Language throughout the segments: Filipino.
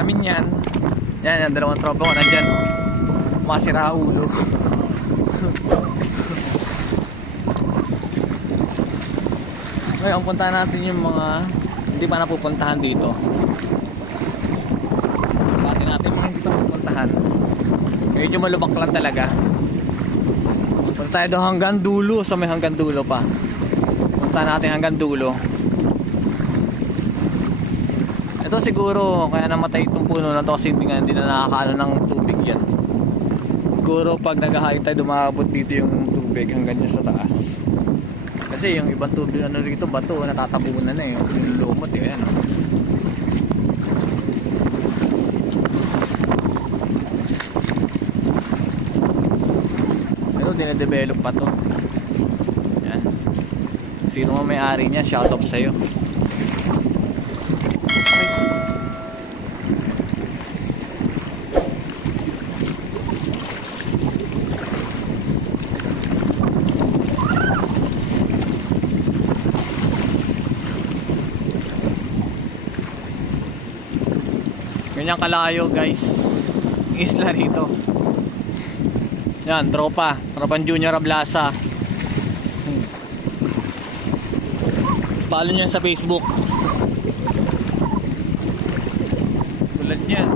namin yan. Yan, yung dalawang tropa ko nandyan. Masira ulo. Ngayon, puntahan natin yung mga hindi pa napupuntahan dito. Puntahan natin mga hindi pa napupuntahan. Medyo malubak lang talaga. Punta tayo doon hanggang dulo. So may hanggang dulo pa. Puntahan natin hanggang dulo. Ito siguro kaya namatay itong puno na to kasi hindi na nakakaano ng tubig yan. Siguro pag nag-high tide dumabot dito yung tubig hanggang dyan sa taas. Kasi yung ibang tubig ano rito bato natatabunan na eh. Yung lumot eh. Ayan. Pero dine-develop pa to. Ayan. Sino mo may-ari niya, shout out sa'yo. Ganyan kalayo guys isla rito. Yan, tropang Junior Ablasa. Follow nyo sa Facebook. Tulad yan.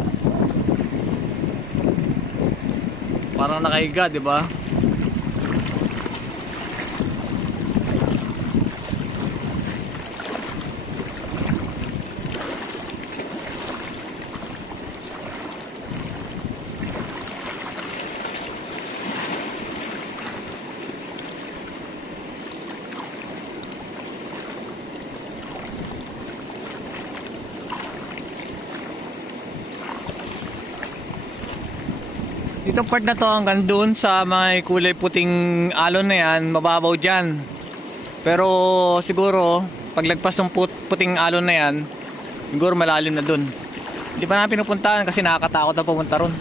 Parang nakahiga, di ba? Itong part na to hanggang dun sa may kulay puting alon na yan, mababaw dyan. Pero siguro paglagpas ng puting alon na yan, siguro malalim na dun. Hindi pa namin pinupuntahan kasi nakakatakot na pumunta ron.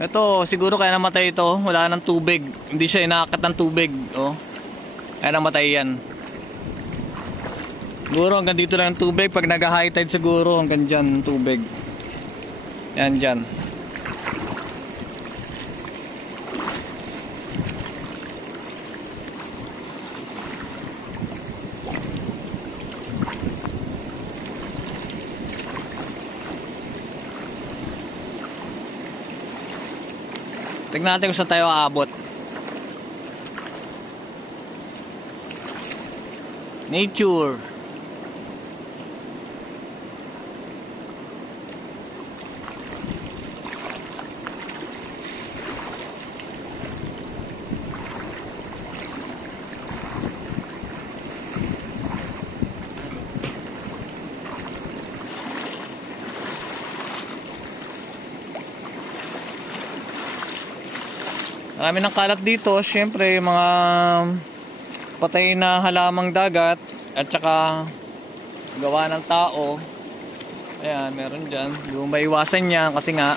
Ito, siguro kaya namatay ito. Wala nang tubig. Hindi siya inaakat ng tubig. Oh. Kaya namatay yan. Siguro hanggang dito lang yung tubig. Pag nag-high tide siguro hanggang dyan tubig. Yan dyan. Tignan natin kung saan tayo aabot. Nature. Marami ng kalat dito, syempre mga patay na halamang dagat at saka gawa ng tao. Ayan, meron dyan. Yung maiwasan niya kasi nga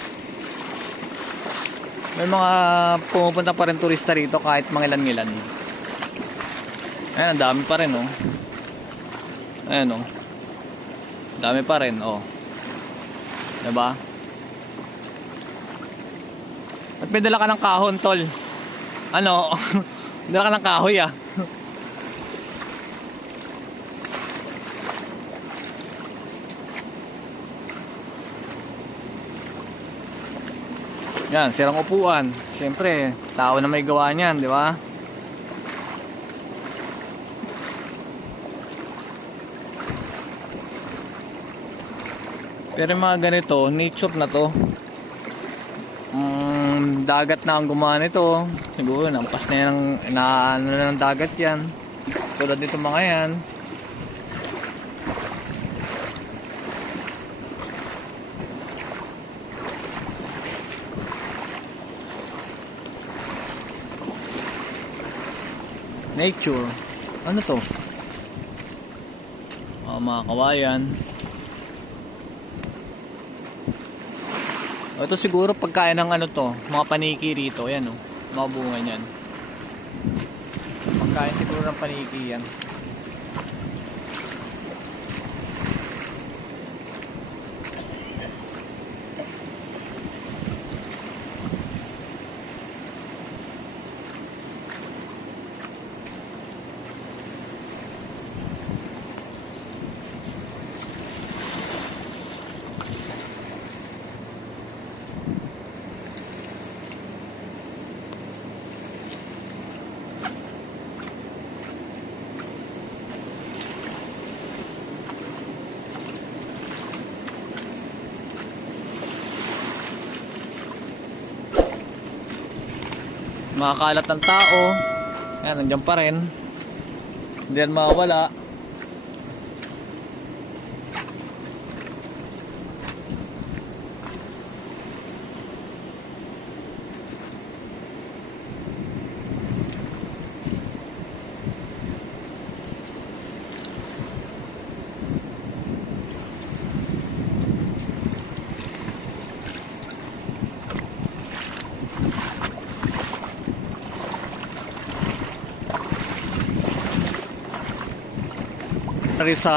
may mga pumupunta pa rin turista rito kahit mga ilan-ilan. Ayan, ang dami pa rin oh. Ayan oh. Dami pa rin oh. Diba? At may dala ka ng kahon, tol. Ano? Dala ka ng kahoy ah. Yan, sirang upuan. Siyempre, tao na may gawa niyan, di ba? Pero mga ganito, nature na to. Dagat na ang gumawa nito. Siguro nampas na yan ng dagat yan. Tulad dito mga yan. Nature. Ano to? Mga kawayan. Ito siguro pagkain ng ano to, mga paniki rito. Ayan o, mga bunga niyan. Pagkain siguro ng paniki yan. Makakalat ng tao. Ayan, nandiyan pa rin. Hindi yan mawawala. Rin sa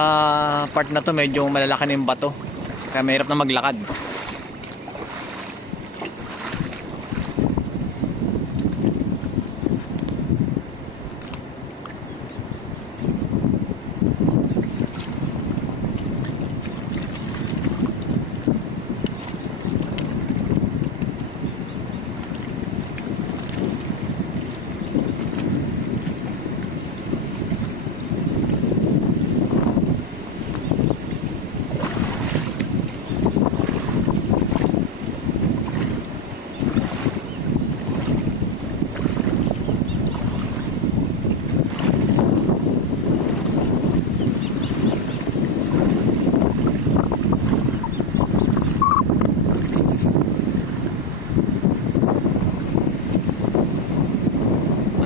part na to medyo malalaki ng bato kaya mahirap na maglakad.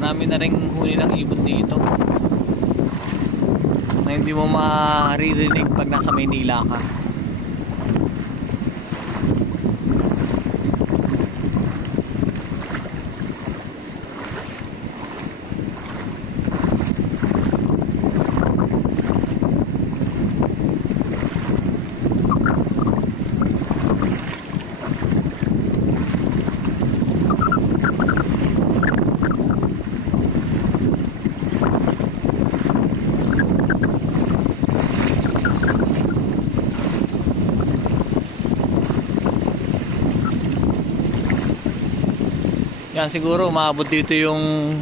Marami na ring huli ng ibon dito na hindi mo maririnig pag nasa Maynila ka. Yan siguro maabot dito yung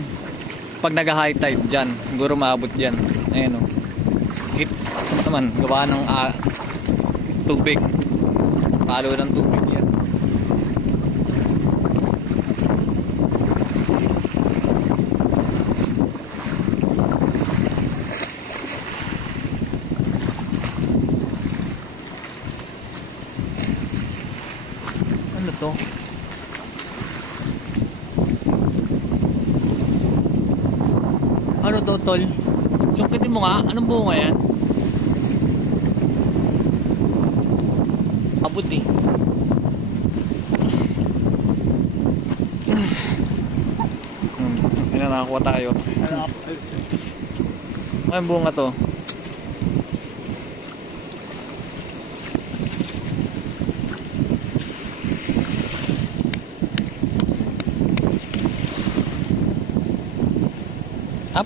pag nag-high tide dyan. Siguro maabot dyan. Ayan o. Hit naman. Gawa ng tubig. Palo ng tubig yan. Ano to? Ano to, tol? Sungkitin mo nga, anong bunga yan? Abot eh. Ayan, nakakuha tayo. Anong bunga to?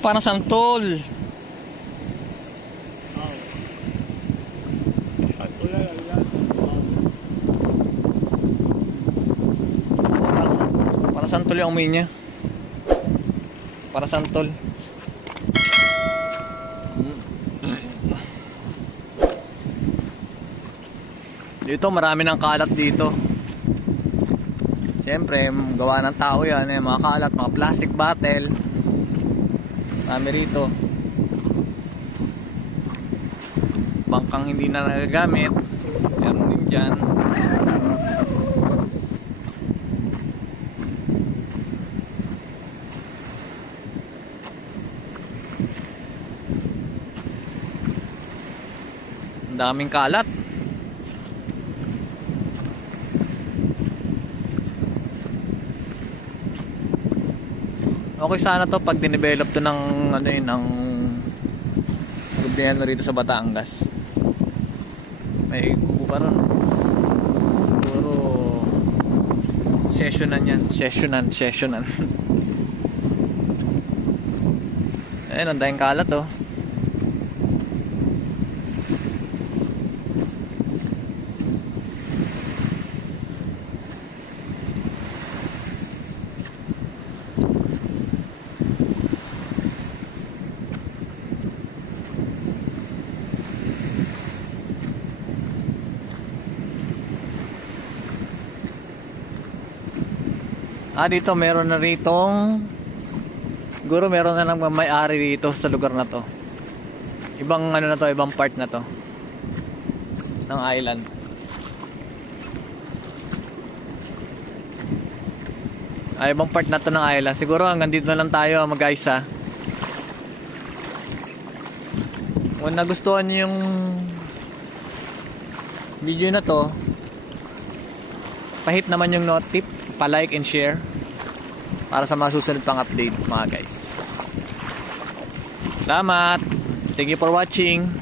Parang santol. Para santol yung amoy niya. Para santol. Dito marami ng kalat dito. Siyempre, gawa ng tao yan. Mga kalat, mga plastic bottle. Marami rito. Bangkang hindi na nagagamit. Meron din dyan. Daming kalat. Okay sana to pag dinevelop to ng ano yun, ng gobyerno rito sa Batangas. May kubo pa ron. Siguro sessionan yan. Sessionan. Ayun, ang dahing kalat oh. Dito meron na ritong, siguro meron na nang may-ari dito sa lugar na to. Ibang ano na to, ibang part na to ng island. Ibang part na to ng island. Siguro hanggang dito na lang tayo mga guys ha. Kung nagustuhan niyo yung video na to, pahit naman yung notif, pa-like and share para sa mga susunod pang update mga guys. Salamat. Thank you for watching.